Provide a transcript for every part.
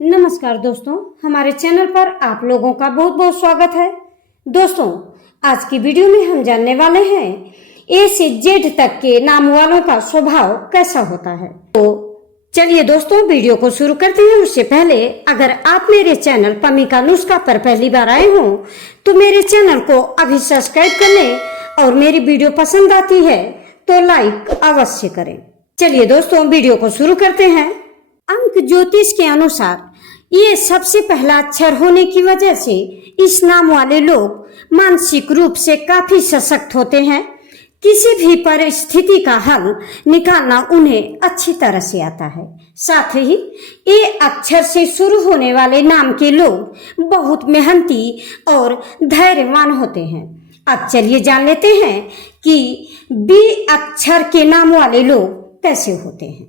नमस्कार दोस्तों, हमारे चैनल पर आप लोगों का बहुत बहुत स्वागत है। दोस्तों, आज की वीडियो में हम जानने वाले हैं ए से जेड तक के नाम वालों का स्वभाव कैसा होता है। तो चलिए दोस्तों, वीडियो को शुरू करते हैं। उससे पहले अगर आप मेरे चैनल पम्मी का नुस्खा पर पहली बार आए हो तो मेरे चैनल को अभी सब्सक्राइब कर लें और मेरी वीडियो पसंद आती है तो लाइक अवश्य करें। चलिए दोस्तों, वीडियो को शुरू करते हैं। अंक ज्योतिष के अनुसार ये सबसे पहला अक्षर होने की वजह से इस नाम वाले लोग मानसिक रूप से काफी सशक्त होते हैं। किसी भी परिस्थिति का हल निकालना उन्हें अच्छी तरह से आता है। साथ ही ए अक्षर से शुरू होने वाले नाम के लोग बहुत मेहनती और धैर्यवान होते हैं। अब चलिए जान लेते हैं कि बी अक्षर के नाम वाले लोग कैसे होते हैं।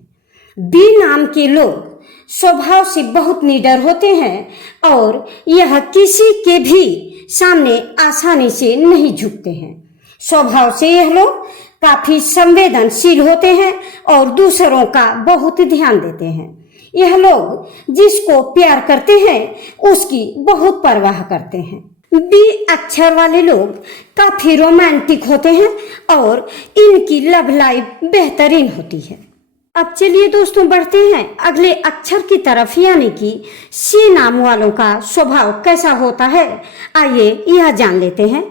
बी नाम के लोग स्वभाव से बहुत निडर होते हैं और यह किसी के भी सामने आसानी से नहीं झुकते हैं। स्वभाव से यह लोग काफी संवेदनशील होते हैं और दूसरों का बहुत ध्यान देते हैं। यह लोग जिसको प्यार करते हैं उसकी बहुत परवाह करते हैं। बी अक्षर वाले लोग काफी रोमांटिक होते हैं और इनकी लव लाइफ बेहतरीन होती है। अब चलिए दोस्तों, बढ़ते हैं अगले अक्षर की तरफ, यानी कि सी नाम वालों का स्वभाव कैसा होता है। आइए यह जान लेते हैं।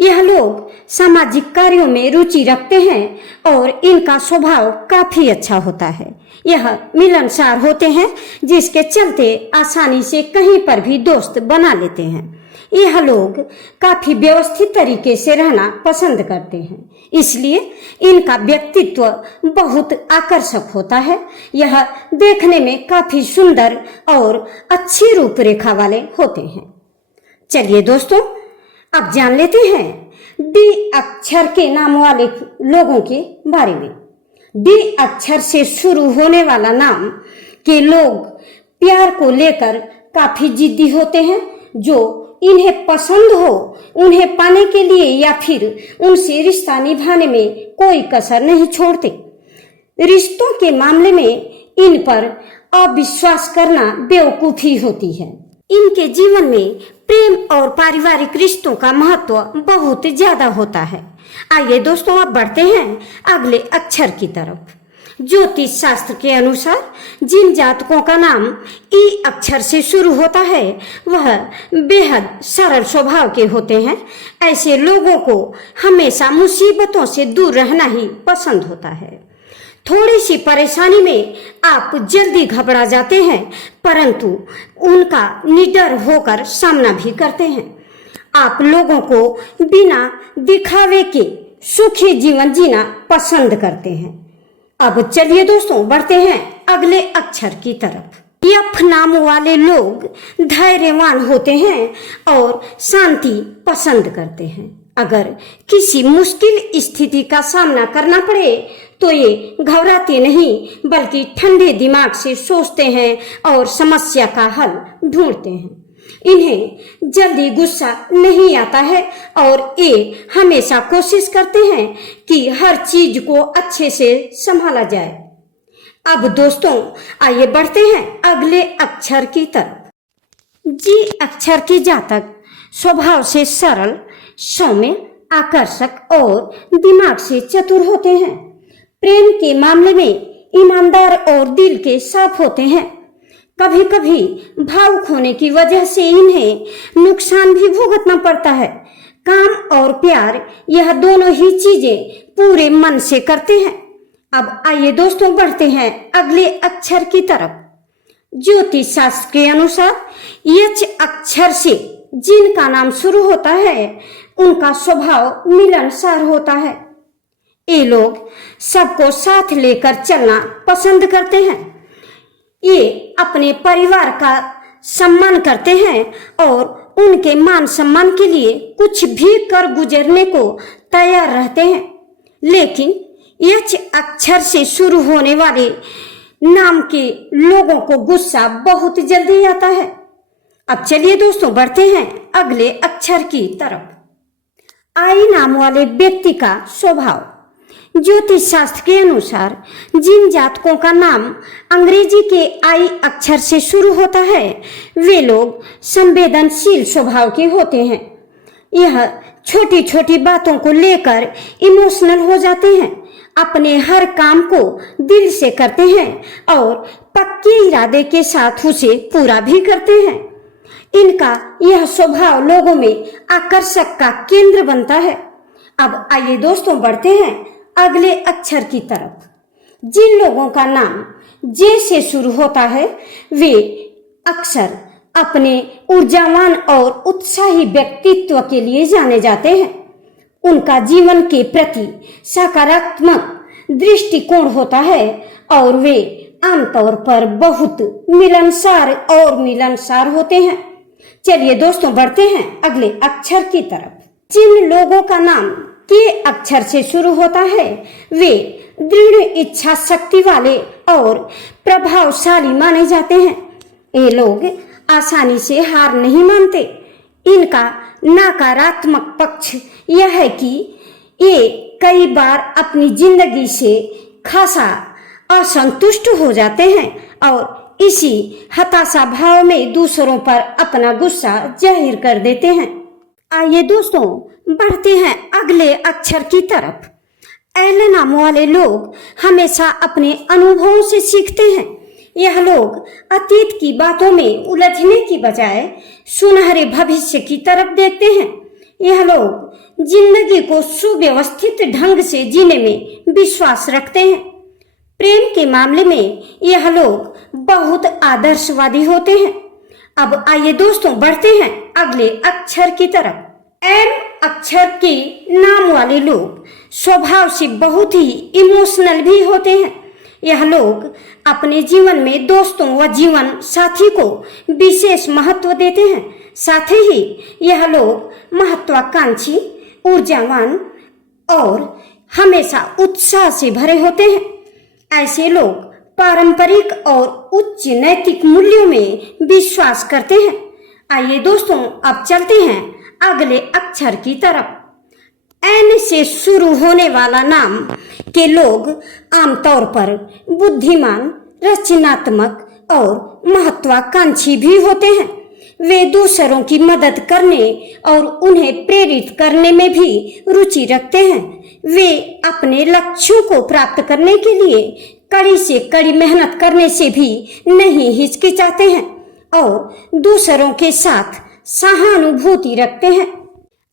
यह लोग सामाजिक कार्यों में रुचि रखते हैं और इनका स्वभाव काफी अच्छा होता है। यह मिलनसार होते हैं, जिसके चलते आसानी से कहीं पर भी दोस्त बना लेते हैं। यह लोग काफी व्यवस्थित तरीके से रहना पसंद करते हैं, इसलिए इनका व्यक्तित्व बहुत आकर्षक होता है। यह देखने में काफी सुंदर और अच्छी रूपरेखा वाले होते हैं। चलिए दोस्तों, अब जान लेते हैं डी अक्षर के नाम वाले लोगों के बारे में। डी अक्षर से शुरू होने वाला नाम के लोग प्यार को लेकर काफी जिद्दी होते हैं। जो इन्हें पसंद हो उन्हें पाने के लिए या फिर उनसे रिश्ता निभाने में कोई कसर नहीं छोड़ते। रिश्तों के मामले में इन पर अविश्वास करना बेवकूफी होती है। इनके जीवन में प्रेम और पारिवारिक रिश्तों का महत्व बहुत ज्यादा होता है। आइए दोस्तों, अब बढ़ते हैं अगले अक्षर की तरफ। ज्योतिष शास्त्र के अनुसार जिन जातकों का नाम ई अक्षर से शुरू होता है वह बेहद सरल स्वभाव के होते हैं। ऐसे लोगों को हमेशा मुसीबतों से दूर रहना ही पसंद होता है। थोड़ी सी परेशानी में आप जल्दी घबरा जाते हैं, परंतु उनका निडर होकर सामना भी करते हैं। आप लोगों को बिना दिखावे के सुखी जीवन जीना पसंद करते हैं। अब चलिए दोस्तों, बढ़ते हैं अगले अक्षर की तरफ। यफ नाम वाले लोग धैर्यवान होते हैं और शांति पसंद करते हैं। अगर किसी मुश्किल स्थिति का सामना करना पड़े तो ये घबराते नहीं, बल्कि ठंडे दिमाग से सोचते हैं और समस्या का हल ढूंढते हैं। इन्हें जल्दी गुस्सा नहीं आता है और ये हमेशा कोशिश करते हैं कि हर चीज को अच्छे से संभाला जाए। अब दोस्तों, आइए बढ़ते हैं अगले अक्षर की तरफ। जी अक्षर के जातक स्वभाव से सरल, सौम्य, आकर्षक और दिमाग से चतुर होते हैं। प्रेम के मामले में ईमानदार और दिल के साफ होते हैं। कभी कभी भावुक होने की वजह से इन्हें नुकसान भी भुगतना पड़ता है। काम और प्यार, यह दोनों ही चीजें पूरे मन से करते हैं। अब आइए दोस्तों, बढ़ते हैं अगले अक्षर की तरफ। ज्योतिष शास्त्र के अनुसार एच अक्षर से जिनका नाम शुरू होता है उनका स्वभाव मिलनसार होता है। ये लोग सबको साथ लेकर चलना पसंद करते हैं। ये अपने परिवार का सम्मान करते हैं और उनके मान सम्मान के लिए कुछ भी कर गुजरने को तैयार रहते हैं। लेकिन एच अक्षर से शुरू होने वाले नाम के लोगों को गुस्सा बहुत जल्दी आता है। अब चलिए दोस्तों, बढ़ते हैं अगले अक्षर की तरफ। आई नाम वाले व्यक्ति का स्वभाव। ज्योतिष शास्त्र के अनुसार जिन जातकों का नाम अंग्रेजी के आई अक्षर से शुरू होता है वे लोग संवेदनशील स्वभाव के होते हैं। यह छोटी छोटी बातों को लेकर इमोशनल हो जाते हैं, अपने हर काम को दिल से करते हैं और पक्के इरादे के साथ उसे पूरा भी करते हैं। इनका यह स्वभाव लोगों में आकर्षक का केंद्र बनता है। अब आइए दोस्तों बढ़ते हैं अगले अक्षर की तरफ। जिन लोगों का नाम जे से शुरू होता है वे अक्सर अपने ऊर्जावान और उत्साही व्यक्तित्व के लिए जाने जाते हैं। उनका जीवन के प्रति सकारात्मक दृष्टिकोण होता है और वे आमतौर पर बहुत मिलनसार होते हैं। चलिए दोस्तों बढ़ते हैं अगले अक्षर की तरफ। जिन लोगों का नाम के अक्षर से शुरू होता है वे दृढ़ इच्छा शक्ति वाले और प्रभावशाली माने जाते हैं। ये लोग आसानी से हार नहीं मानते। इनका नकारात्मक पक्ष यह है कि ये कई बार अपनी जिंदगी से खासा असंतुष्ट हो जाते हैं और इसी हताशा भाव में दूसरों पर अपना गुस्सा जाहिर कर देते हैं। आइए दोस्तों बढ़ते हैं अगले अक्षर की तरफ। एल नाम वाले लोग हमेशा अपने अनुभवों से सीखते हैं। यह लोग अतीत की बातों में उलझने की बजाय सुनहरे भविष्य की तरफ देखते हैं। यह लोग जिंदगी को सुव्यवस्थित ढंग से जीने में विश्वास रखते हैं। प्रेम के मामले में यह लोग बहुत आदर्शवादी होते हैं। अब आइए दोस्तों बढ़ते हैं अगले अक्षर की तरफ। एम अक्षर के नाम वाले लोग स्वभाव से बहुत ही इमोशनल भी होते हैं। यह लोग अपने जीवन में दोस्तों व जीवन साथी को विशेष महत्व देते हैं। साथ ही यह लोग महत्वाकांक्षी, ऊर्जावान और हमेशा उत्साह से भरे होते हैं। ऐसे लोग पारंपरिक और उच्च नैतिक मूल्यों में विश्वास करते हैं। आइए दोस्तों अब चलते हैं अगले अक्षर की तरफ। एन से शुरू होने वाला नाम के लोग आमतौर पर बुद्धिमान, रचनात्मक और महत्वाकांक्षी भी होते हैं। वे दूसरों की मदद करने और उन्हें प्रेरित करने में भी रुचि रखते हैं। वे अपने लक्ष्यों को प्राप्त करने के लिए कड़ी से कड़ी मेहनत करने से भी नहीं हिचकिचाते हैं और दूसरों के साथ सहानुभूति रखते हैं।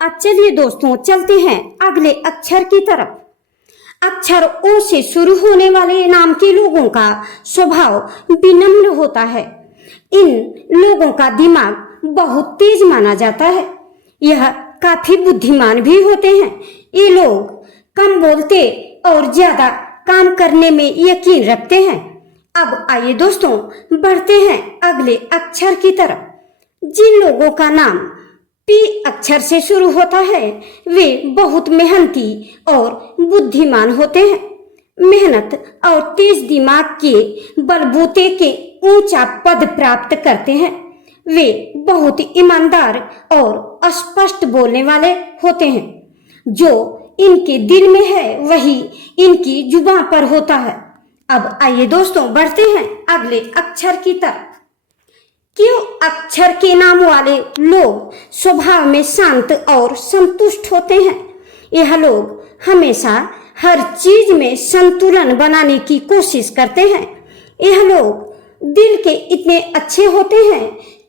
अब चलिए दोस्तों चलते हैं अगले अक्षर की तरफ। अक्षर ओ से शुरू होने वाले नाम के लोगों का स्वभाव विनम्र होता है। इन लोगों का दिमाग बहुत तेज माना जाता है। यह काफी बुद्धिमान भी होते हैं। ये लोग कम बोलते और ज्यादा काम करने में यकीन रखते हैं। अब आइए दोस्तों बढ़ते हैं अगले अक्षर की तरफ। जिन लोगों का नाम पी अक्षर से शुरू होता है वे बहुत मेहनती और बुद्धिमान होते हैं। मेहनत और तेज दिमाग के बलबूते के ऊंचा पद प्राप्त करते हैं। वे बहुत ईमानदार और स्पष्ट बोलने वाले होते हैं। जो इनके दिल में है वही इनकी जुबान पर होता है। अब आइए दोस्तों बढ़ते हैं अगले अक्षर की तरफ। क्यों अक्षर के नाम वाले लोग स्वभाव में शांत और संतुष्ट होते हैं। यह लोग हमेशा हर चीज में संतुलन बनाने की कोशिश करते हैं। यह लोग दिल के इतने अच्छे होते हैं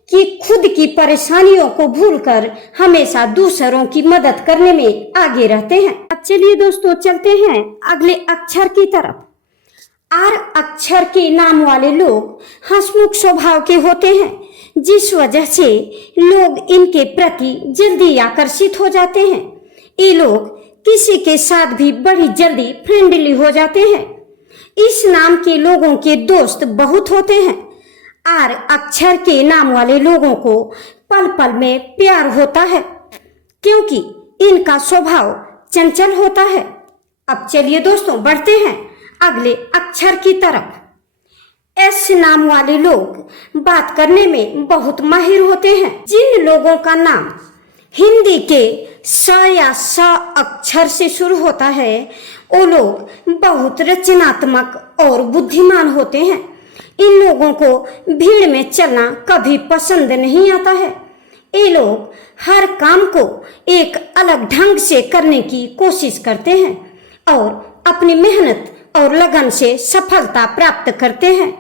कि खुद की परेशानियों को भूलकर हमेशा दूसरों की मदद करने में आगे रहते हैं। अब चलिए दोस्तों चलते हैं अगले अक्षर की तरफ। आर अक्षर के नाम वाले लोग हंसमुख स्वभाव के होते हैं, जिस वजह से लोग इनके प्रति जल्दी आकर्षित हो जाते हैं। ये लोग किसी के साथ भी बड़ी जल्दी फ्रेंडली हो जाते हैं। इस नाम के लोगों के दोस्त बहुत होते हैं। आर अक्षर के नाम वाले लोगों को पल पल में प्यार होता है क्योंकि इनका स्वभाव चंचल होता है। अब चलिए दोस्तों बढ़ते हैं अगले अक्षर की तरफ। एस नाम वाले लोग बात करने में बहुत माहिर होते हैं। जिन लोगों का नाम हिंदी के स या स अक्षर से शुरू होता है वो लोग बहुत रचनात्मक और बुद्धिमान होते हैं। इन लोगों को भीड़ में चलना कभी पसंद नहीं आता है। ये लोग हर काम को एक अलग ढंग से करने की कोशिश करते हैं और अपनी मेहनत और लगन से सफलता प्राप्त करते हैं।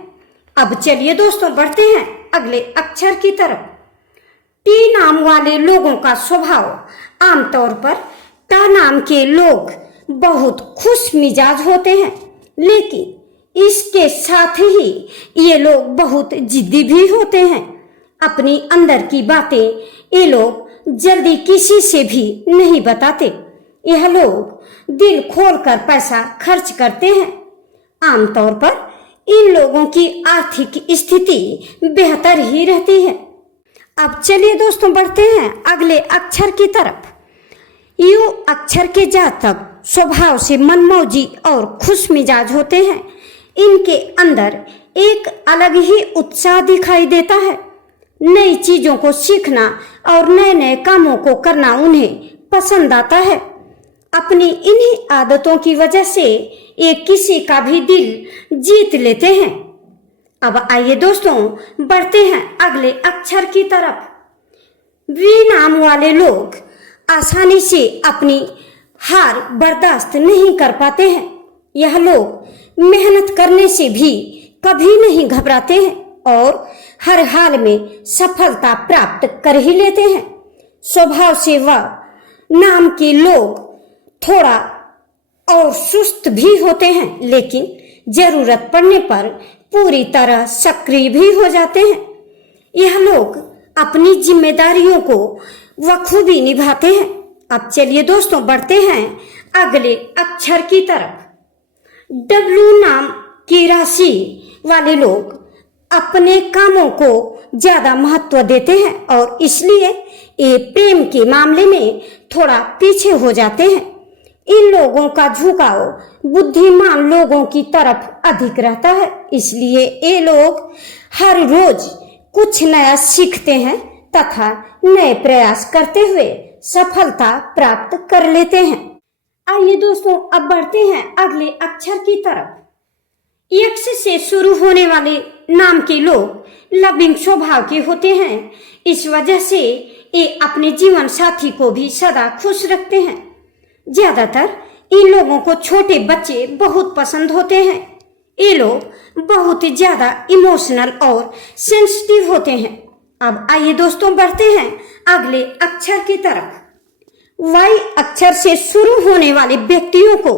अब चलिए दोस्तों बढ़ते हैं अगले अक्षर की तरफ। टी नाम वाले लोगों का स्वभाव आमतौर पर ट नाम के लोग बहुत खुश मिजाज होते हैं, लेकिन इसके साथ ही ये लोग बहुत जिद्दी भी होते हैं। अपनी अंदर की बातें ये लोग जल्दी किसी से भी नहीं बताते। यह लोग दिल खोलकर पैसा खर्च करते हैं। आमतौर पर इन लोगों की आर्थिक स्थिति बेहतर ही रहती है। अब चलिए दोस्तों बढ़ते हैं अगले अक्षर की तरफ। यू अक्षर के जातक स्वभाव से मनमौजी और खुश मिजाज होते हैं। इनके अंदर एक अलग ही उत्साह दिखाई देता है। नई चीजों को सीखना और नए नए कामों को करना उन्हें पसंद आता है। अपनी इन्हीं आदतों की वजह से ये किसी का भी दिल जीत लेते हैं। अब आइए दोस्तों बढ़ते हैं अगले अक्षर की तरफ। वी नाम वाले लोग आसानी से अपनी हार बर्दाश्त नहीं कर पाते हैं। यह लोग मेहनत करने से भी कभी नहीं घबराते हैं और हर हाल में सफलता प्राप्त कर ही लेते हैं। स्वभाव से वह नाम के लोग थोड़ा और सुस्त भी होते हैं, लेकिन जरूरत पड़ने पर पूरी तरह सक्रिय भी हो जाते हैं। यह लोग अपनी जिम्मेदारियों को बखूबी निभाते हैं। अब चलिए दोस्तों बढ़ते हैं अगले अक्षर की तरफ। डब्ल्यू नाम की राशि वाले लोग अपने कामों को ज्यादा महत्व देते हैं और इसलिए ये प्रेम के मामले में थोड़ा पीछे हो जाते हैं। इन लोगों का झुकाव बुद्धिमान लोगों की तरफ अधिक रहता है, इसलिए ये लोग हर रोज कुछ नया सीखते हैं तथा नए प्रयास करते हुए सफलता प्राप्त कर लेते हैं। आइए दोस्तों अब बढ़ते हैं अगले अक्षर की तरफ। यक्ष से शुरू होने वाले नाम के लोग लविंग स्वभाव के होते हैं। इस वजह से ये अपने जीवन साथी को भी सदा खुश रखते हैं। ज्यादातर इन लोगों को छोटे बच्चे बहुत पसंद होते हैं। ये लोग बहुत ही ज्यादा इमोशनल और सेंसिटिव होते हैं। अब आइए दोस्तों बढ़ते हैं अगले अक्षर की तरफ। वाई अक्षर से शुरू होने वाले व्यक्तियों को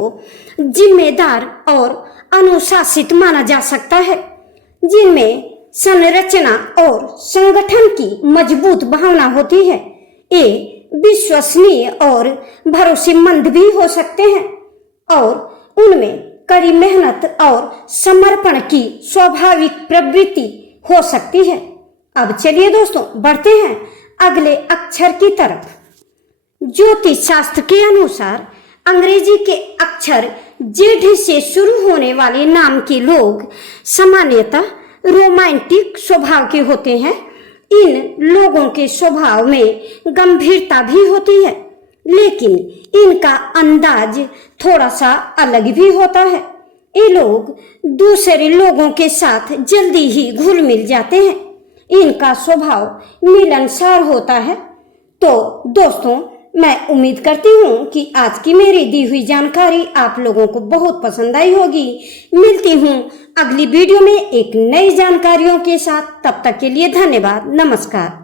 जिम्मेदार और अनुशासित माना जा सकता है, जिनमें संरचना और संगठन की मजबूत भावना होती है। ये विश्वसनीय और भरोसेमंद भी हो सकते हैं और उनमें कड़ी मेहनत और समर्पण की स्वाभाविक प्रवृत्ति हो सकती है। अब चलिए दोस्तों बढ़ते हैं अगले अक्षर की तरफ। ज्योतिष शास्त्र के अनुसार अंग्रेजी के अक्षर जेड से शुरू होने वाले नाम के लोग सामान्यतः रोमांटिक स्वभाव के होते हैं। इन लोगों के स्वभाव में गंभीरता भी होती है, लेकिन इनका अंदाज थोड़ा सा अलग भी होता है। ये लोग दूसरे लोगों के साथ जल्दी ही घुल मिल जाते हैं। इनका स्वभाव मिलनसार होता है। तो दोस्तों मैं उम्मीद करती हूँ कि आज की मेरी दी हुई जानकारी आप लोगों को बहुत पसंद आई होगी। मिलती हूँ अगली वीडियो में एक नई जानकारियों के साथ। तब तक के लिए धन्यवाद। नमस्कार।